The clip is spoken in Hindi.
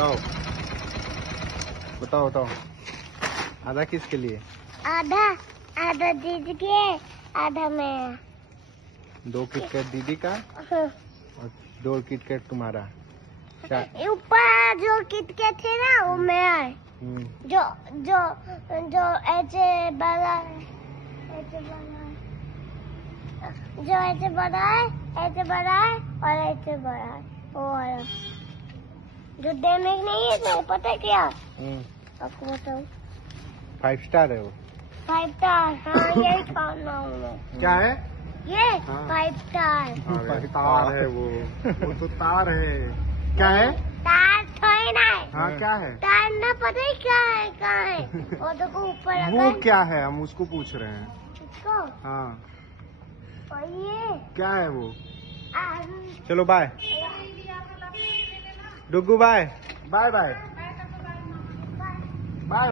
बताओ बताओ बताओ, आधा किसके लिए? आधा आधा दीदी के, आधा मैं। 2 किटकैट दीदी का और 2 किटकैट तुम्हारा। ऊपर जो किटकैट थे ना वो मैं, जो जो जो ऐसे बड़ा है, ऐसे बड़ा है, जो ऐसे बड़ा है, ऐसे बड़ा है और ऐसे बड़ा है, वो वाला जो डैमेज नहीं है। तो पता है क्या आपको बताऊं? 5 स्टार है वो। 5 स्टार, हाँ यही खाना हूँ मैं। क्या है ये 5 स्टार। तार है वो तो तार है। क्या है? तार थोड़ी ना है। हाँ क्या है? तार ना पता है क्या है, कहाँ है? वो तो को ऊपर रखा वो है। क्या है, हम उसको पूछ रहे हैं। इसको हाँ और ये क्या है वो? चलो bye Duggu, bye bye bye bye.